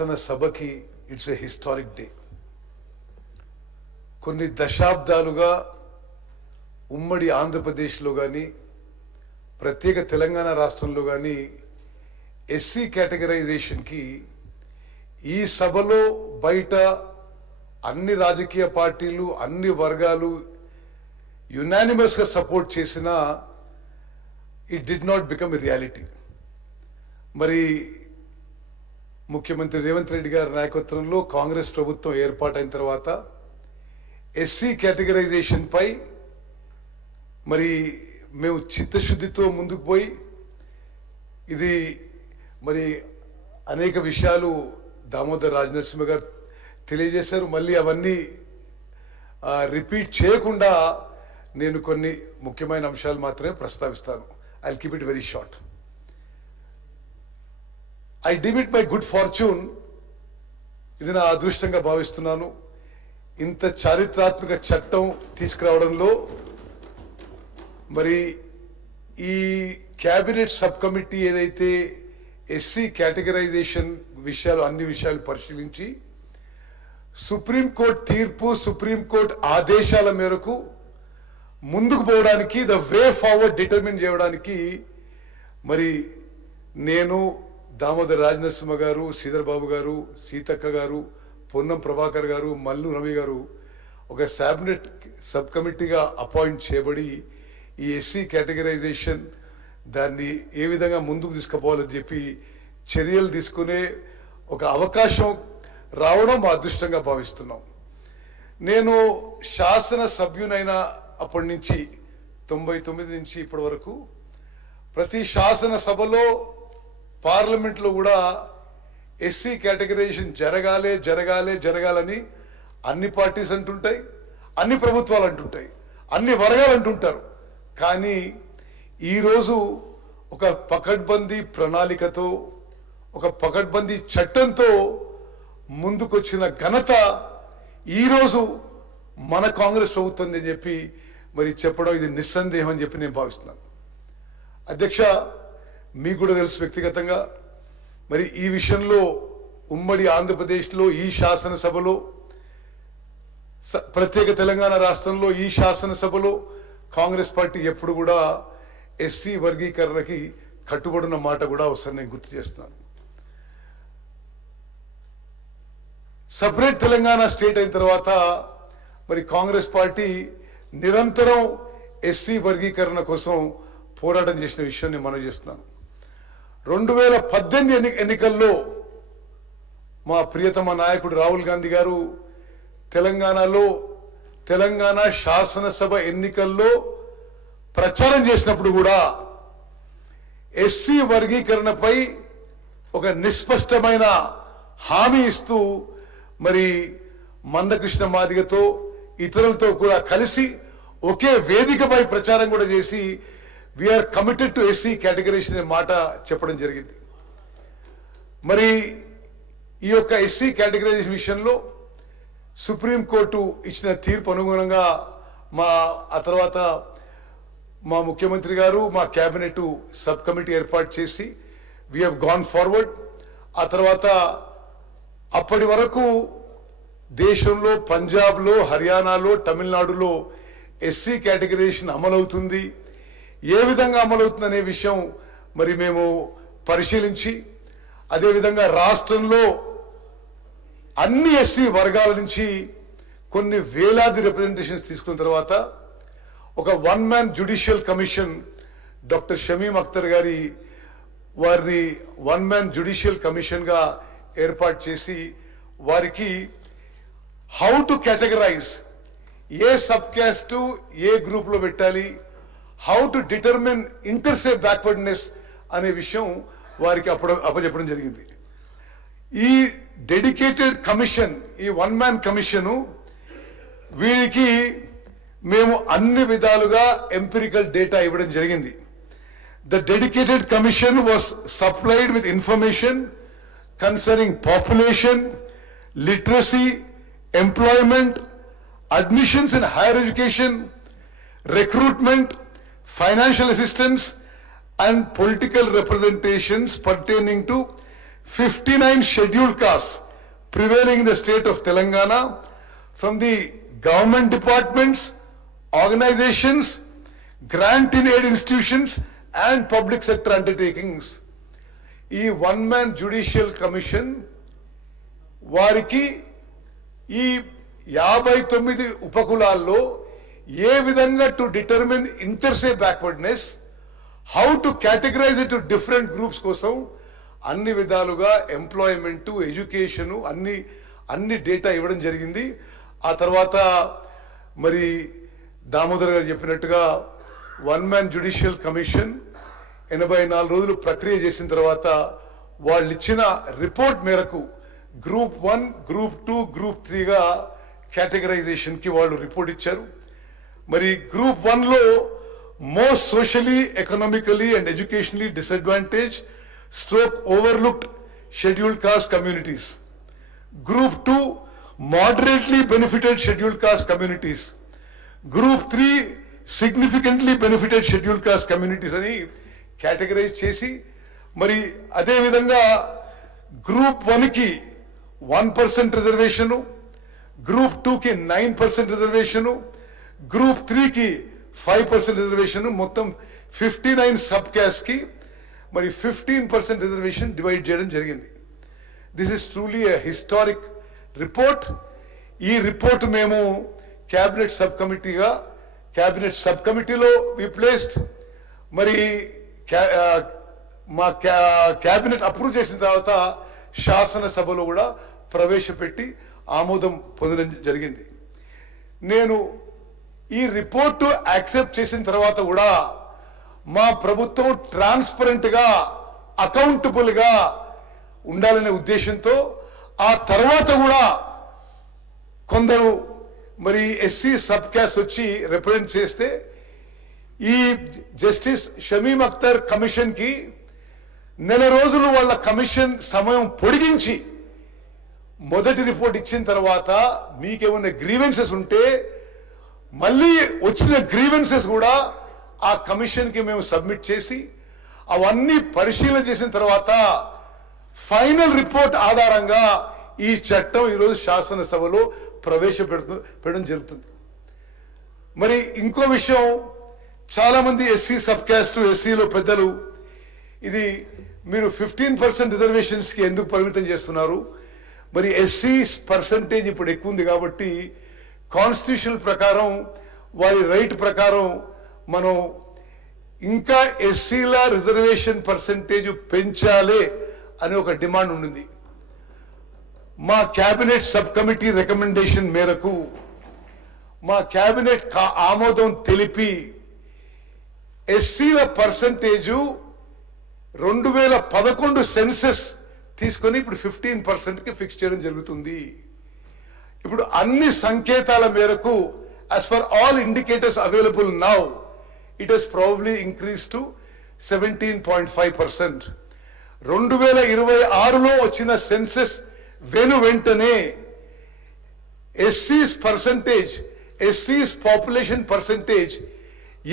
శాసనసభకి it's a historic day. కొన్ని దశాబ్దాలుగా ఉమ్మడి ఆంధ్రప్రదేశ్లో కానీ ప్రత్యేక తెలంగాణ రాష్ట్రంలో కానీ ఎస్సీ కేటగరైజేషన్కి ఈ సభలో బయట అన్ని రాజకీయ పార్టీలు అన్ని వర్గాలు యునానిమస్గా సపోర్ట్ చేసినా it did not become a reality. మరి ముఖ్యమంత్రి రేవంత్ రెడ్డి గారి నాయకత్వంలో కాంగ్రెస్ ప్రభుత్వం ఏర్పాటైన తర్వాత ఎస్సీ కేటగరైజేషన్ పై మరి మేము చిత్తశుద్ధితో ముందుకు పోయి ఇది మరి అనేక విషయాలు దామోదర్ రాజనరసింహ గారు తెలియజేశారు. మళ్ళీ అవన్నీ రిపీట్ చేయకుండా నేను కొన్ని ముఖ్యమైన అంశాలు మాత్రమే ప్రస్తావిస్తాను. I keep it very short. I deem it by good fortune, ఇది నా అదృష్టంగా భావిస్తున్నాను. ఇంత చారిత్రాత్మక చట్టం తీసుకురావడంలో మరి ఈ క్యాబినెట్ సబ్ కమిటీ ఏదైతే ఎస్సీ కేటగరైజేషన్ విషయాలు అన్ని విషయాలు పరిశీలించి సుప్రీంకోర్టు తీర్పు సుప్రీంకోర్టు ఆదేశాల మేరకు ముందుకు పోవడానికి ద వే ఫార్వర్డ్ డిటర్మిన్ చేయడానికి మరి నేను దామోదర్ రాజనరసింహ గారు, శ్రీధర్ బాబు గారు, సీతక్క గారు, పొన్నం ప్రభాకర్ గారు, మల్లు రవి గారు ఒక క్యాబినెట్ సబ్ కమిటీగా అపాయింట్ చేయబడి ఈ ఎస్సీ కేటగరైజేషన్ దాన్ని ఏ విధంగా ముందుకు తీసుకుపోవాలని చెప్పి చర్యలు తీసుకునే ఒక అవకాశం రావడం మా అదృష్టంగా భావిస్తున్నాం. నేను శాసన సభ్యునైన అప్పటి నుంచి 99 నుంచి ఇప్పటి వరకు ప్రతి శాసన సభలో పార్లమెంట్లో కూడా ఎస్సీ కేటగరైజేషన్ జరగాలని అన్ని పార్టీస్ అంటుంటాయి, అన్ని ప్రభుత్వాలు అంటుంటాయి, అన్ని వర్గాలు అంటుంటారు. కానీ ఈరోజు ఒక పకడ్బందీ ప్రణాళికతో ఒక పకడ్బందీ చట్టంతో ముందుకొచ్చిన ఘనత ఈరోజు మన కాంగ్రెస్ ప్రభుత్వం అని చెప్పి మరి చెప్పడం ఇది నిస్సందేహం అని చెప్పి నేను భావిస్తున్నాను. అధ్యక్ష, మీకు కూడా తెలుసు వ్యక్తిగతంగా మరి ఈ విషయంలో ఉమ్మడి ఆంధ్రప్రదేశ్లో ఈ శాసనసభలో ప్రత్యేక తెలంగాణ రాష్ట్రంలో ఈ శాసనసభలో కాంగ్రెస్ పార్టీ ఎప్పుడు కూడా ఎస్సీ వర్గీకరణకి కట్టుబడిన మాట కూడా ఒకసారి నేను గుర్తు చేస్తున్నాను. సపరేట్ తెలంగాణ స్టేట్ అయిన తర్వాత మరి కాంగ్రెస్ పార్టీ నిరంతరం ఎస్సీ వర్గీకరణ కోసం పోరాటం చేసిన విషయాన్ని మనం చేస్తున్నాను. 2018 ఎన్నికల్లో మా ప్రియతమ నాయకుడు రాహుల్ గాంధీ గారు తెలంగాణ శాసనసభ ఎన్నికల్లో ప్రచారం చేసినప్పుడు కూడా ఎస్సీ వర్గీకరణపై ఒక నిస్పష్టమైన హామీ ఇస్తూ మరి మందకృష్ణ మాదిగతో ఇతరులతో కూడా కలిసి ఒకే వేదికపై ప్రచారం కూడా చేసి we're committed to SC categorisation అనే మాట చెప్పడం జరిగింది. మరి ఈ యొక్క ఎస్సీ కేటగరైజేషన్ విషయంలో సుప్రీంకోర్టు ఇచ్చిన తీర్పు అనుగుణంగా ఆ తర్వాత మా ముఖ్యమంత్రి గారు మా క్యాబినెట్ సబ్ కమిటీ ఏర్పాటు చేసి వీ హ్యావ్ గాన్ ఫార్వర్డ్. ఆ తర్వాత అప్పటి వరకు దేశంలో పంజాబ్లో, హర్యానాలో, తమిళనాడులో ఎస్సీ కేటగరైజేషన్ అమలవుతుంది, ఏ విధంగా అమలవుతుంది అనే విషయం మరి మేము పరిశీలించి అదేవిధంగా రాష్ట్రంలో అన్ని ఎస్సీ వర్గాల నుంచి కొన్ని వేలాది రిప్రజెంటేషన్స్ తీసుకున్న తర్వాత ఒక 1 man judicial commission doctor Shamim Akhtar వారిని 1 man జ్యుడిషియల్ కమిషన్గా ఏర్పాటు చేసి వారికి హౌ టు కేటగరైజ్, ఏ సబ్ క్యాస్ట్ ఏ గ్రూప్లో పెట్టాలి, హౌ టు డిటర్మిన్ ఇంటర్సేఫ్ బ్యాక్వర్డ్నెస్ అనే విషయం వారికి అప్పచెప్పడం జరిగింది. ఈ డెడికేటెడ్ కమిషన్, ఈ 1 man కమిషను వీరికి మేము అన్ని విధాలుగా ఎంపిరికల్ డేటా ఇవ్వడం జరిగింది. The dedicated commission was supplied with information concerning population, literacy, employment, admissions in higher education, recruitment, financial assistance and political representations pertaining to 59 scheduled castes prevailing in the state of Telangana from the government departments, organizations, grant in aid institutions and public sector undertakings. ఈ one man judicial commission వారికి ఈ 59 ఉపకులాల్లో ఏ విధంగా to determine inter se backwardness, how to categorise it to different groups కోసం అన్ని విధాలుగా employment, education అన్ని డేటా ఇవ్వడం జరిగింది. ఆ తర్వాత మరి దామోదర్ గారు చెప్పినట్టుగా వన్ మ్యాన్ జ్యుడిషియల్ కమిషన్ 84 రోజులు ప్రక్రియ చేసిన తర్వాత వాళ్ళు ఇచ్చిన రిపోర్ట్ మేరకు గ్రూప్ 1, గ్రూప్ 2, గ్రూప్ 3గా కేటగరైజేషన్కి వాళ్ళు రిపోర్ట్ ఇచ్చారు. మరి గ్రూప్ 1లో most socially, economically and educationally disadvantage stroke overlooked scheduled caste communities. Group 2 moderately benefited scheduled caste communities. Group 3 significantly benefited scheduled caste communities అని కేటగరైజ్ చేసి మరి అదే విధంగా గ్రూప్ 1కి 1% రిజర్వేషను, గ్రూప్ 2కి 9% రిజర్వేషను, గ్రూప్ 3కి 5% రిజర్వేషను, మొత్తం 59 సబ్ క్యాస్ట్కి మరి 15% రిజర్వేషన్ డివైడ్ చేయడం జరిగింది. This is truly a historic report. ఈ రిపోర్ట్ మేము క్యాబినెట్ సబ్ కమిటీలో వి ప్లేస్డ్. మరి మా క్యాబినెట్ అప్రూవ్ చేసిన తర్వాత శాసనసభలో కూడా ప్రవేశపెట్టి ఆమోదం పొందడం జరిగింది. నేను ఈ రిపోర్టు యాక్సెప్ట్ చేసిన తర్వాత కూడా మా ప్రభుత్వం ట్రాన్స్పరెంట్గా, అకౌంటబుల్గా ఉండాలనే ఉద్దేశంతో ఆ తర్వాత కూడా కొందరు మరి ఎస్సీ సబ్ క్యాస్ట్ వచ్చి రిప్రజెంట్ చేస్తే ఈ జస్టిస్ షమీమ్ అఖ్తర్ కమిషన్ కి నెల రోజులు వాళ్ళ కమిషన్ సమయం పొడిగించి మొదటి రిపోర్ట్ ఇచ్చిన తర్వాత మీకేమైనా గ్రీవెన్సెస్ ఉంటే మళ్ళీ వచ్చిన గ్రీవెన్సెస్ కూడా ఆ కమిషన్ కి మేము సబ్మిట్ చేసి అవన్నీ పరిశీలన చేసిన తర్వాత ఫైనల్ రిపోర్ట్ ఆధారంగా ఈ చట్టం ఈరోజు శాసనసభలో ప్రవేశపెట్టడం జరుగుతుంది. మరి ఇంకో విషయం, చాలా మంది ఎస్సీ సబ్ క్యాస్ట్, ఎస్సీలో పెద్దలు ఇది మీరు 15% రిజర్వేషన్స్ కి ఎందుకు పరిమితం చేస్తున్నారు? మరి ఎస్సీ పర్సంటేజ్ ఇప్పుడు ఎక్కువ ఉంది కాబట్టి కాన్స్టిట్యూషన్ ప్రకారం వారి రైట్ ప్రకారం మనం ఇంకా ఎస్సీల రిజర్వేషన్ పర్సంటేజ్ పెంచాలి అని ఒక డిమాండ్ ఉండింది. మా క్యాబినెట్ సబ్ కమిటీ రికమెండేషన్ మేరకు మా క్యాబినెట్ ఆమోదం తెలిపి ఎస్సీల పర్సంటేజు 2011 సెన్సెస్ తీసుకొని ఇప్పుడు 15%కి ఫిక్స్ చేయడం జరుగుతుంది. ఇప్పుడు అన్ని సంకేతాల మేరకు as per all indicators available now, it has probably increased to 17.5%. 2026లో వచ్చిన సెన్సెస్ వెంటనే ఎస్సీస్ పర్సంటేజ్, ఎస్సీస్ పాపులేషన్ పర్సంటేజ్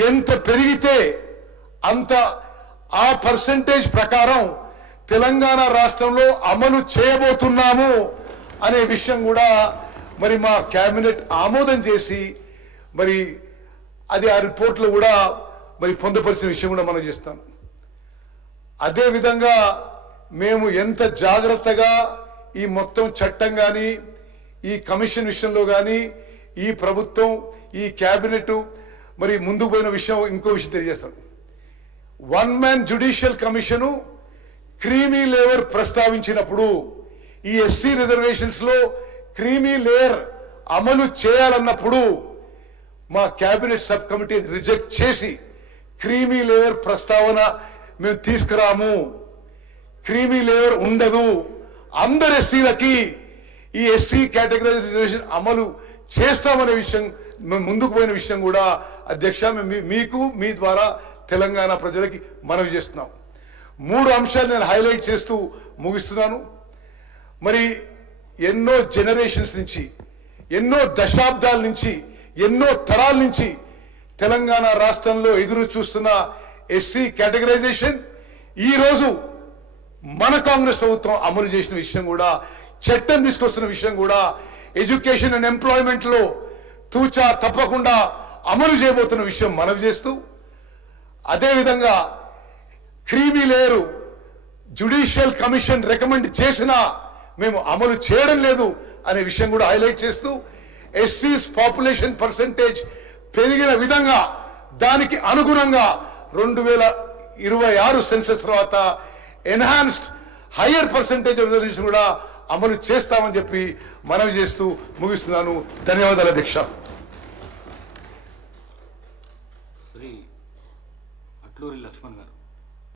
ఎంత పెరిగితే అంత ఆ పర్సంటేజ్ ప్రకారం తెలంగాణ రాష్ట్రంలో అమలు చేయబోతున్నాము అనే విషయం కూడా మరి మా క్యాబినెట్ ఆమోదం చేసి మరి అది ఆ రిపోర్ట్లో కూడా మరి పొందుపరిచిన విషయం కూడా మనం చేస్తాం. అదే విధంగా మేము ఎంత జాగ్రత్తగా ఈ మొత్తం చట్టం కానీ, ఈ కమిషన్ విషయంలో కానీ ఈ ప్రభుత్వం, ఈ క్యాబినెట్ మరి ముందుకు పోయిన విషయం, ఇంకో విషయం తెలియజేస్తాం. One man judicial commission creamy layer ప్రస్తావించినప్పుడు ఈ ఎస్సీ రిజర్వేషన్స్ లో క్రీమీ లేయర్ అమలు చేయాలన్నప్పుడు మా క్యాబినెట్ సబ్ కమిటీ రిజెక్ట్ చేసి క్రీమీ లేయర్ ప్రస్తావన మేము తీసుకురాము, క్రీమీ లేయర్ ఉండదు, అందరు ఎస్సీలకి ఈ ఎస్సీ కేటగిరీ రిజర్వేషన్ అమలు చేస్తామనే విషయం ముందుకు పోయిన విషయం కూడా అధ్యక్ష మీకు మీ ద్వారా తెలంగాణ ప్రజలకి మనవి చేస్తున్నాం. 3 అంశాలు నేను హైలైట్ చేస్తూ ముగిస్తున్నాను. మరి ఎన్నో జనరేషన్స్ నుంచి, ఎన్నో దశాబ్దాల నుంచి, ఎన్నో తరాల నుంచి తెలంగాణ రాష్ట్రంలో ఎదురు చూస్తున్న ఎస్సీ కేటగరైజేషన్ ఈరోజు మన కాంగ్రెస్ ప్రభుత్వం అమలు చేసిన విషయం కూడా, చట్టం తీసుకొస్తున్న విషయం కూడా, ఎడ్యుకేషన్ అండ్ ఎంప్లాయ్మెంట్ లో తూచా తప్పకుండా అమలు చేయబోతున్న విషయం మనవి చేస్తూ, అదేవిధంగా creamy layer judicial commission recommend చేసినా మేము అమలు చేయడం లేదు అనే విషయం కూడా హైలైట్ చేస్తూ, ఎస్సీస్ పాపులేషన్ పర్సెంటేజ్ పెరిగిన విధంగా దానికి అనుగుణంగా 2026 సెన్సస్ తర్వాత ఎన్హాన్స్డ్ హయ్యర్ పర్సెంటేజ్ రిజర్వేషన్ కూడా అమలు చేస్తామని చెప్పి మనవి చేస్తూ ముగిస్తున్నాను. ధన్యవాదాలు అధ్యక్ష. శ్రీ అట్లూరి లక్ష్మణ్ గారు.